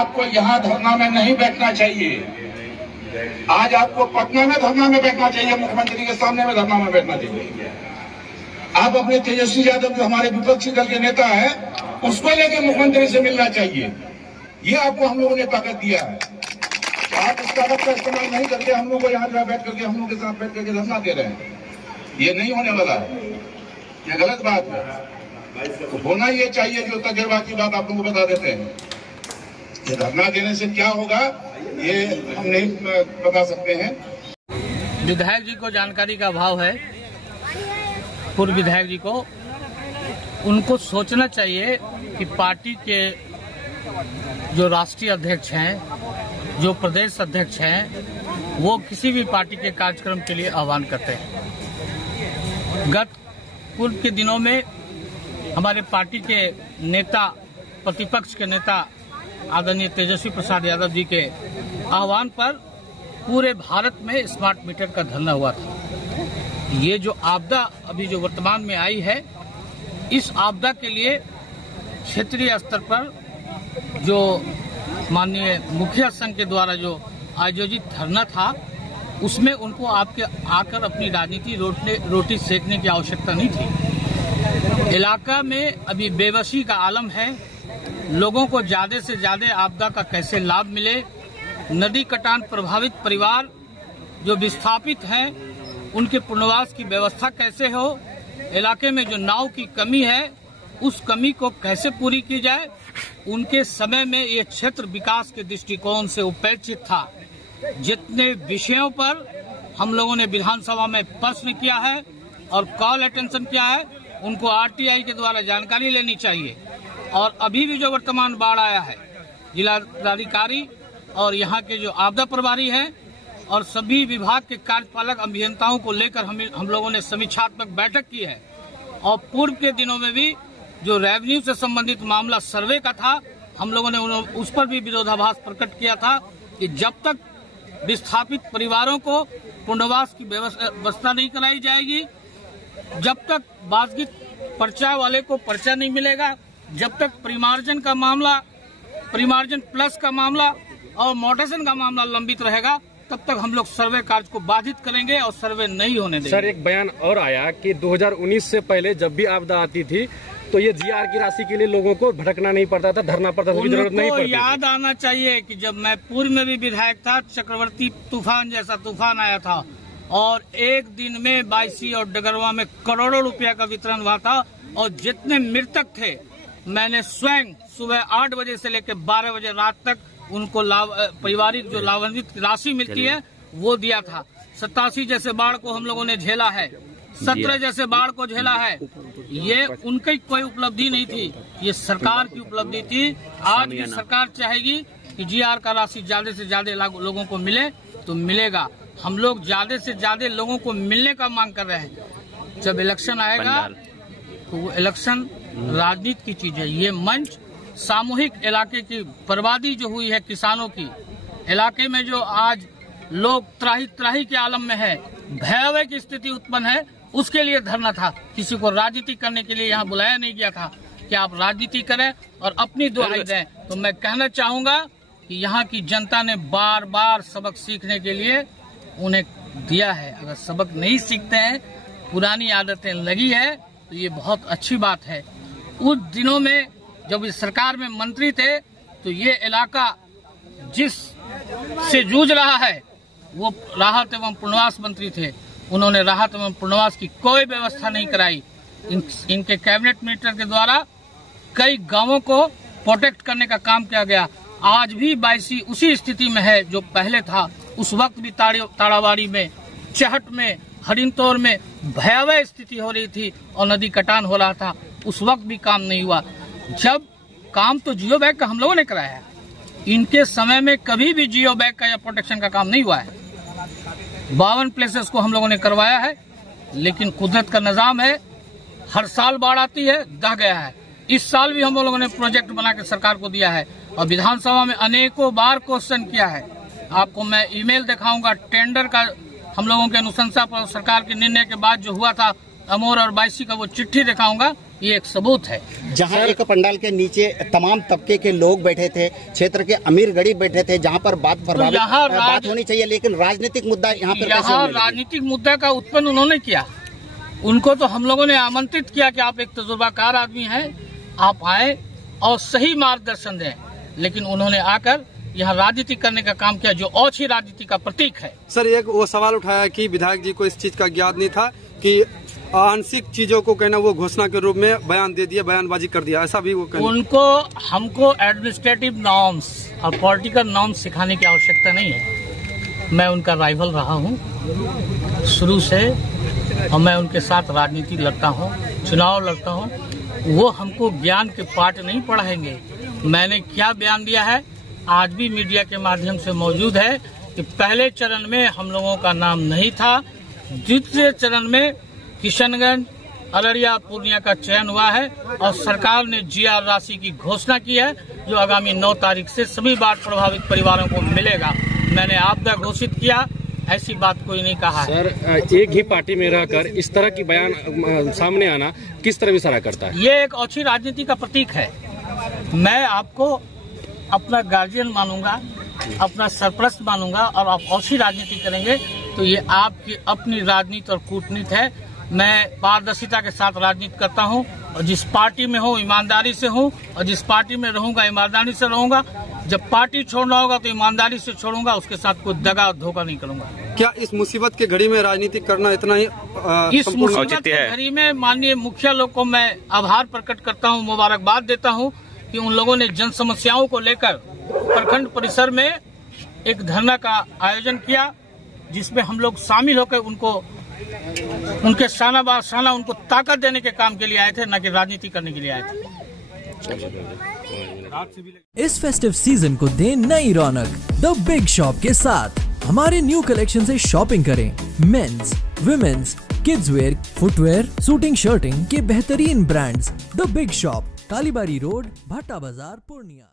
आपको यहाँ धरना में नहीं बैठना चाहिए, आज आपको पटना में धरना में बैठना चाहिए, मुख्यमंत्री के सामने में धरना में बैठना चाहिए। आप अपने तेजस्वी यादव जो हमारे विपक्षी दल के नेता है उसको लेकर मुख्यमंत्री से मिलना चाहिए। ये आपको हम लोगों ने ताकत दिया है। आप इस ताकत का इस्तेमाल नहीं करके हम लोग को यहाँ बैठ करके हम लोग के साथ बैठ करके धरना दे रहे हैं, ये नहीं होने वाला है, ये गलत बात है। तो होना ये चाहिए, जो तजर्बा की बात आप लोगों को बता देते हैं। ये धरना देने से क्या होगा ये हम नहीं बता सकते हैं। विधायक जी को जानकारी का अभाव है, पूर्व विधायक जी को, उनको सोचना चाहिए कि पार्टी के जो राष्ट्रीय अध्यक्ष हैं, जो प्रदेश अध्यक्ष हैं, वो किसी भी पार्टी के कार्यक्रम के लिए आह्वान करते हैं। गत पूर्व के दिनों में हमारे पार्टी के नेता, प्रतिपक्ष के नेता आदरणीय तेजस्वी प्रसाद यादव जी के आह्वान पर पूरे भारत में स्मार्ट मीटर का धरना हुआ था। ये जो आपदा अभी जो वर्तमान में आई है, इस आपदा के लिए क्षेत्रीय स्तर पर जो माननीय मुखिया संघ के द्वारा जो आयोजित धरना था, उसमें उनको आपके आकर अपनी राजनीति रोटी सेकने की आवश्यकता नहीं थी। इलाका में अभी बेबसी का आलम है, लोगों को ज्यादा से ज्यादा आपदा का कैसे लाभ मिले, नदी कटान प्रभावित परिवार जो विस्थापित हैं उनके पुनर्वास की व्यवस्था कैसे हो, इलाके में जो नाव की कमी है उस कमी को कैसे पूरी की जाए। उनके समय में ये क्षेत्र विकास के दृष्टिकोण से उपेक्षित था। जितने विषयों पर हम लोगों ने विधानसभा में प्रश्न किया है और कॉल अटेंशन किया है, उनको आरटीआई के द्वारा जानकारी लेनी चाहिए। और अभी भी जो वर्तमान बाढ़ आया है, जिलाधिकारी और यहाँ के जो आपदा प्रभारी हैं और सभी विभाग के कार्यपालक अभियंताओं को लेकर हम लोगों ने समीक्षात्मक बैठक की है। और पूर्व के दिनों में भी जो रेवेन्यू से संबंधित मामला सर्वे का था, हम लोगों ने उस पर भी विरोधाभास प्रकट किया था कि जब तक विस्थापित परिवारों को पुनर्वास की व्यवस्था नहीं कराई जाएगी, जब तक बासगित पर्चा वाले को पर्चा नहीं मिलेगा, जब तक परिमार्जन का मामला, परिमार्जन प्लस का मामला और मोटेशन का मामला लंबित रहेगा, तब तक हम लोग सर्वे कार्य को बाधित करेंगे और सर्वे नहीं होने देंगे। सर, एक बयान और आया कि 2019 से पहले जब भी आपदा आती थी तो ये जीआर की राशि के लिए लोगों को भटकना नहीं पड़ता था, धरना पड़ता था, जरूरत नहीं पड़ती। याद आना चाहिए कि जब मैं पूर्व में भी विधायक था, चक्रवर्ती तूफान जैसा तूफान आया था और एक दिन में बायसी और डगरवा में करोड़ों रुपया का वितरण हुआ था। और जितने मृतक थे, मैंने स्वयं सुबह 8 बजे से लेकर 12 बजे रात तक उनको पारिवारिक जो लाभान्वित राशि मिलती है वो दिया था। 87 जैसे बाढ़ को हम लोगों ने झेला है, 17 जैसे बाढ़ को झेला है। ये उनकी कोई उपलब्धि नहीं थी, ये सरकार की उपलब्धि थी। आज ये सरकार चाहेगी कि जीआर का राशि ज्यादा से ज्यादा लोगों को मिले तो मिलेगा। हम लोग ज्यादा से ज्यादा लोगों को मिलने का मांग कर रहे हैं। जब इलेक्शन आएगा तो वो इलेक्शन राजनीति की चीज है। ये मंच सामूहिक इलाके की बर्बादी जो हुई है किसानों की, इलाके में जो आज लोग त्राही के आलम में है, भयावह की स्थिति उत्पन्न है, उसके लिए धरना था। किसी को राजनीति करने के लिए यहाँ बुलाया नहीं गया था कि आप राजनीति करें और अपनी दुहाई दें। तो मैं कहना चाहूंगा कि यहाँ की जनता ने बार बार सबक सीखने के लिए उन्हें दिया है। अगर सबक नहीं सीखते हैं, पुरानी आदतें लगी है, तो ये बहुत अच्छी बात है। उस दिनों में जब इस सरकार में मंत्री थे तो ये इलाका जिस से जूझ रहा है वो राहत एवं पुनर्वास मंत्री थे। उन्होंने राहत एवं पुनर्वास की कोई व्यवस्था नहीं कराई। इनके कैबिनेट मिनिस्टर के द्वारा कई गांवों को प्रोटेक्ट करने का काम किया गया। आज भी बायसी उसी स्थिति में है जो पहले था। उस वक्त भी ताड़ावाड़ी में, चहट में, हरिनतौर में भयावह स्थिति हो रही थी और नदी कटान हो रहा था। उस वक्त भी काम नहीं हुआ। जब काम तो जियो बैग का हम लोगों ने कराया है, इनके समय में कभी भी जियो बैग का या प्रोटेक्शन का काम नहीं हुआ है। 52 प्लेसेस को हम लोगों ने करवाया है, लेकिन कुदरत का निजाम है, हर साल बाढ़ आती है, दह गया है। इस साल भी हम लोगों ने प्रोजेक्ट बना के सरकार को दिया है और विधानसभा में अनेकों बार क्वेश्चन किया है। आपको मैं ईमेल दिखाऊंगा, टेंडर का हम लोगों के अनुशंसा पर सरकार के निर्णय के बाद जो हुआ था, अमोर और बायसी का वो चिट्ठी दिखाऊंगा। ये एक सबूत है। जहां एक पंडाल के नीचे तमाम तबके के लोग बैठे थे, क्षेत्र के अमीर गरीब बैठे थे, जहां पर बात होनी चाहिए, लेकिन राजनीतिक मुद्दा यहाँ राजनीतिक मुद्दा का उत्पन्न उन्होंने किया। उनको तो हम लोगों ने आमंत्रित किया कि आप एक तजुर्बाकार आदमी हैं, आप आए और सही मार्गदर्शन दें, लेकिन उन्होंने आकर यहाँ राजनीति करने का काम किया, जो ओछी राजनीति का प्रतीक है। सर, एक वो सवाल उठाया कि विधायक जी को इस चीज का ज्ञात नहीं था कि आंशिक चीजों को कहना वो घोषणा के रूप में बयान दे दिया, बयानबाजी कर दिया, ऐसा भी वो कहना। उनको हमको एडमिनिस्ट्रेटिव नॉर्म्स और पॉलिटिकल नॉर्म्स सिखाने की आवश्यकता नहीं है। मैं उनका राइवल रहा हूँ शुरू से, और मैं उनके साथ राजनीति लड़ता हूँ, चुनाव लड़ता हूँ। वो हमको ज्ञान के पाठ नहीं पढ़ाएंगे। मैंने क्या बयान दिया है आज भी मीडिया के माध्यम से मौजूद है कि पहले चरण में हम लोगों का नाम नहीं था, द्वितीय चरण में किशनगंज, अररिया, पूर्णिया का चयन हुआ है और सरकार ने जीआर राशि की घोषणा की है, जो आगामी 9 तारीख से सभी बाढ़ प्रभावित परिवारों को मिलेगा। मैंने आपदा घोषित किया, ऐसी बात कोई नहीं कहा है। सर, एक ही पार्टी में रहकर इस तरह की बयान सामने आना किस तरह इशारा करता है? ये एक ओछी राजनीति का प्रतीक है। मैं आपको अपना गार्जियन मानूंगा, अपना सरपरस्त मानूंगा, और आप ओछी राजनीति करेंगे तो ये आपकी अपनी राजनीति और कूटनीति है। मैं पारदर्शिता के साथ राजनीति करता हूं, और जिस पार्टी में हूं ईमानदारी से हूं, और जिस पार्टी में रहूंगा ईमानदारी से रहूंगा। जब पार्टी छोड़ना होगा तो ईमानदारी से छोड़ूंगा, उसके साथ कोई दगा और धोखा नहीं करूंगा। क्या इस मुसीबत के घड़ी में राजनीति करना इतना ही इस मुसीबत के घड़ी में माननीय मुखिया लोग को मैं आभार प्रकट करता हूं, मुबारकबाद देता हूं कि उन लोगों ने जन समस्याओं को लेकर प्रखंड परिसर में एक धरना का आयोजन किया, जिसमें हम लोग शामिल होकर उनको उनके शाना बाशाना उनको ताकत देने के काम के लिए आए थे, न कि राजनीति करने के लिए आए थे। इस फेस्टिव सीजन को दें नई रौनक द बिग शॉप के साथ। हमारे न्यू कलेक्शन से शॉपिंग करें। Men's, women's, kids wear, footwear, suiting, shirting के बेहतरीन brands. The big shop, Kalibari road, Bhata Bazaar, Purnia.